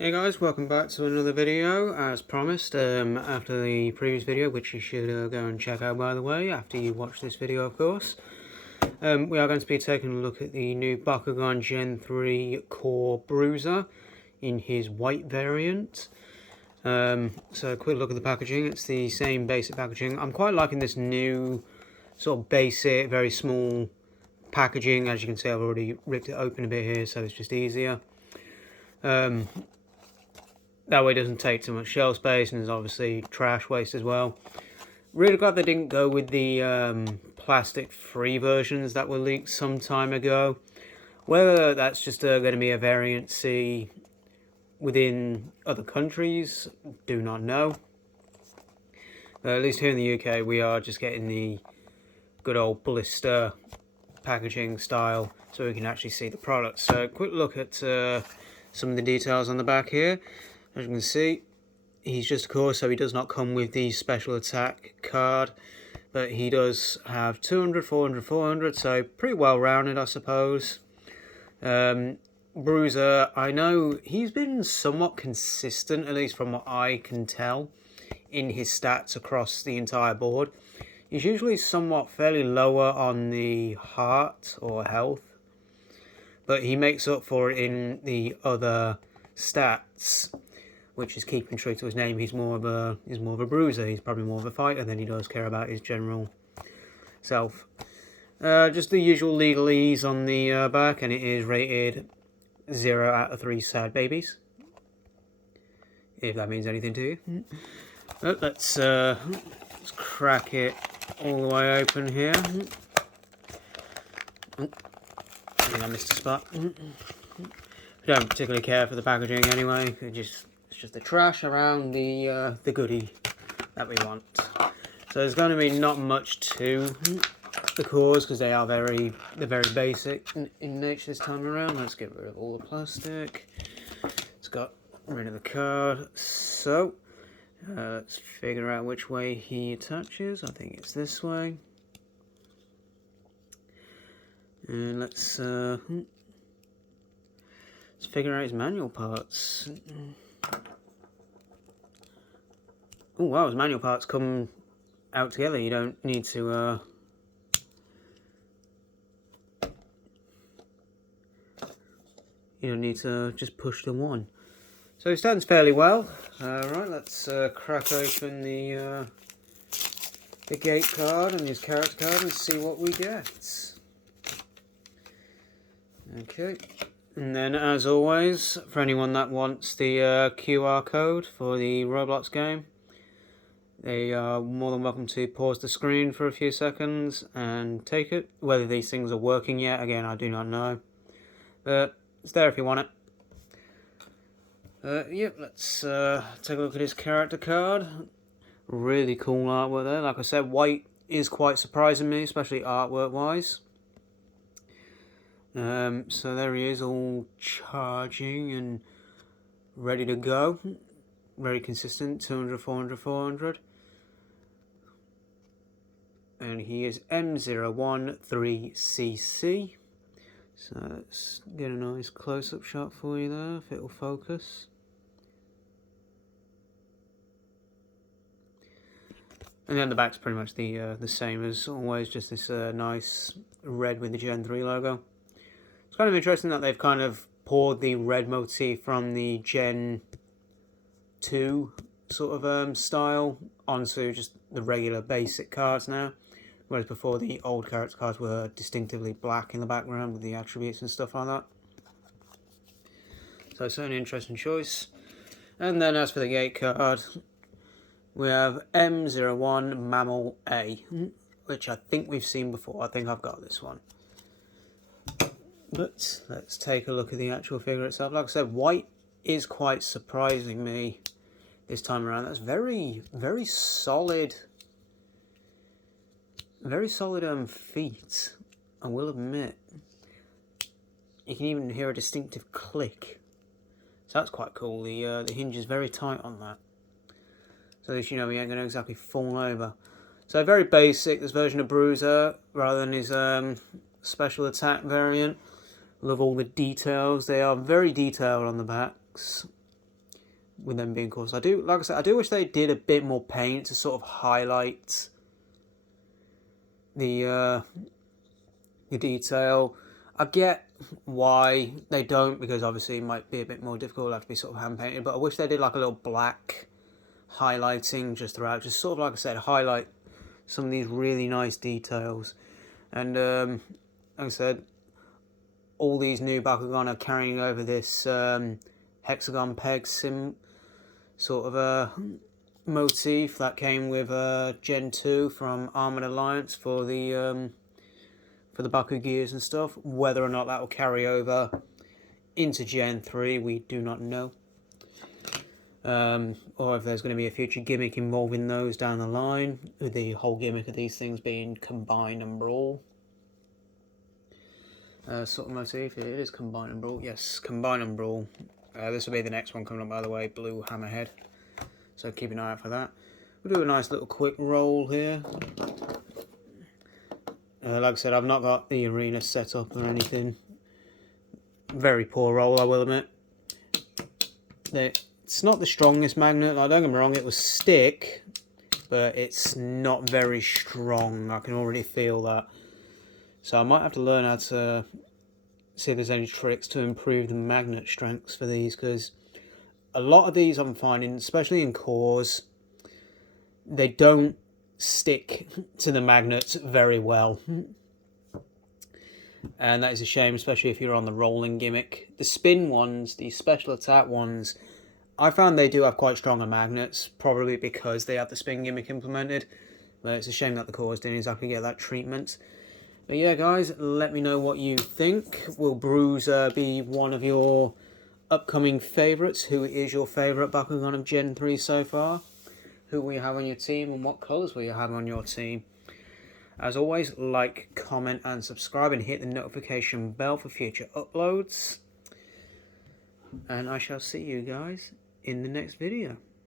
Hey guys, welcome back to another video, as promised, after the previous video, which you should go and check out, by the way, after you watch this video, of course. We are going to be taking a look at the new Bakugan Gen 3 Core Bruiser in his white variant. So a quick look at the packaging. It's the same basic packaging. I'm quite liking this new sort of basic, very small packaging. As you can see, I've already ripped it open a bit here, so it's just easier. That way it doesn't take too much shelf space, and there's obviously trash waste as well. Really glad they didn't go with the plastic-free versions that were leaked some time ago. Whether that's just going to be a variancy within other countries, do not know. At least here in the UK, we are just getting the good old blister packaging style, so we can actually see the product. So, quick look at some of the details on the back here. As you can see, he's just a core, so he does not come with the special attack card, but he does have 200, 400, 400, so pretty well rounded, I suppose. Bruiser, I know he's been somewhat consistent, at least from what I can tell, in his stats across the entire board. He's usually somewhat fairly lower on the heart or health, but he makes up for it in the other stats, which is keeping true to his name. He's more of a bruiser. He's probably more of a fighter than he does care about his general self. Just the usual legalese on the back, and it is rated 0 out of 3 sad babies, if that means anything to you. Let's crack it all the way open here. I think I missed a spot. I don't particularly care for the packaging anyway. It's just the trash around the goodie that we want. So there's going to be not much to the cores because they're very basic in nature this time around. Let's get rid of all the plastic. It's got rid of the card. So let's figure out which way he attaches. I think it's this way. And let's figure out his manual parts. Oh wow, his manual parts come out together. You don't need to just push the one. So he stands fairly well. Right, let's crack open the gate card and his character card and see what we get. Okay. And then, as always, for anyone that wants the QR code for the Roblox game, they are more than welcome to pause the screen for a few seconds and take it. Whether these things are working yet, again, I do not know. But it's there if you want it. Yep, let's take a look at his character card. Really cool artwork there. Like I said, white is quite surprising me, especially artwork-wise. So there he is, all charging and ready to go. Very consistent, 200, 400, 400. And he is M013CC. So let's get a nice close-up shot for you there, if it'll focus. And then the back's pretty much the same as always, just this nice red with the Gen 3 logo. It's kind of interesting that they've kind of poured the red motif from the Gen 2 sort of style onto just the regular basic cards now, whereas before the old character cards were distinctively black in the background with the attributes and stuff like that. So certainly an interesting choice. And then as for the gate card, we have M01 Mammal A, which I think we've seen before. I think I've got this one. But let's take a look at the actual figure itself. Like I said, white is quite surprising me this time around. That's very solid. Very solid feet, I will admit. You can even hear a distinctive click. So that's quite cool. The hinge is very tight on that. So at least you know he ain't going to exactly fall over. So very basic, this version of Bruiser, rather than his special attack variant. Love all the details. They are very detailed on the backs. with them being cores. Like I said, I do wish they did a bit more paint to sort of highlight the detail. I get why they don't, because obviously it might be a bit more difficult, have to be sort of hand painted, but I wish they did like a little black highlighting just throughout, just sort of, like I said, highlight some of these really nice details. And like I said, all these new Bakugan are carrying over this hexagon peg sort of a motif that came with Gen 2 from Armored Alliance for the Baku gears and stuff. Whether or not that will carry over into Gen 3, we do not know. Or if there's going to be a future gimmick involving those down the line, with the whole gimmick of these things being combine and brawl. Sort of motif, it is combine and brawl. Yes, combine and brawl. This will be the next one coming up, by the way, blue hammerhead. So keep an eye out for that. We'll do a nice little quick roll here. Like I said, I've not got the arena set up or anything. Very poor roll, I will admit. It's not the strongest magnet. Like, don't get me wrong, it will stick, but it's not very strong. I can already feel that. So I might have to learn how to see if there's any tricks to improve the magnet strengths for these, because a lot of these I'm finding, especially in cores, they don't stick to the magnets very well. And that is a shame, especially if you're on the rolling gimmick. The spin ones, the special attack ones, I found they do have quite stronger magnets, probably because they have the spin gimmick implemented. But it's a shame that the cores didn't exactly get that treatment. But yeah, guys, let me know what you think. Will Bruiser be one of your upcoming favourites? Who is your favourite Bakugan of Gen 3 so far? Who will you have on your team, and what colours will you have on your team? As always, like, comment and subscribe, and hit the notification bell for future uploads. And I shall see you guys in the next video.